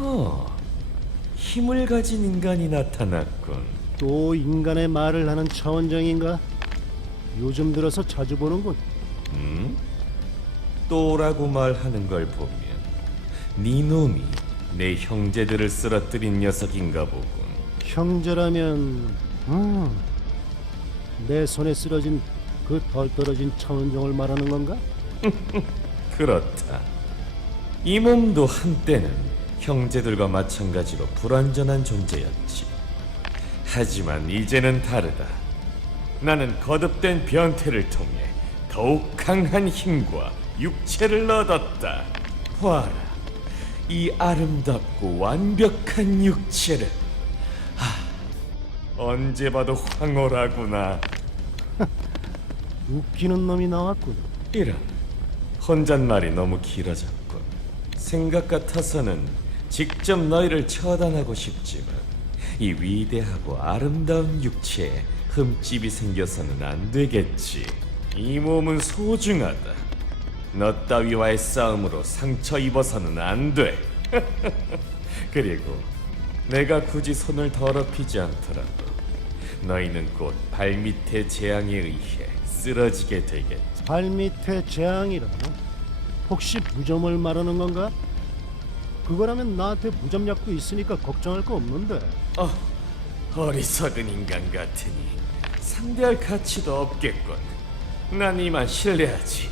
허, 힘을 가진 인간이 나타났군. 또 인간의 말을 하는 차원장인가? 요즘 들어서 자주 보는군. 또라고 말하는 걸 보면 네 놈이 내 형제들을 쓰러뜨린 녀석인가 보군. 형제라면, 음, 내 손에 쓰러진 그 덜 떨어진 차원정을 말하는 건가? 그렇다. 이 몸도 한때는 형제들과 마찬가지로 불완전한 존재였지. 하지만 이제는 다르다. 나는 거듭된 변태를 통해 더욱 강한 힘과 육체를 얻었다. 보아라, 이 아름답고 완벽한 육체를. 하, 언제 봐도 황홀하구나. 웃기는 놈이 나왔군. 이런 혼잣말이 너무 길어졌군. 생각 같아서는 직접 너희를 처단하고 싶지만 이 위대하고 아름다운 육체에 흠집이 생겨서는 안 되겠지. 이 몸은 소중하다. 너 따위와의 싸움으로 상처 입어서는 안 돼. 그리고 내가 굳이 손을 더럽히지 않더라도 너희는 곧 발밑의 재앙에 의해 쓰러지게 되겠지. 발밑에 재앙이라. 혹시 무좀을 말하는 건가? 그거라면 나한테 무좀약도 있으니까 걱정할 거 없는데. 어, 어리석은 인간 같으니 상대할 가치도 없겠군. 난 이만 신뢰하지.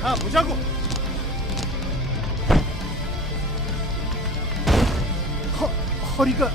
가 보자고. 허 허리가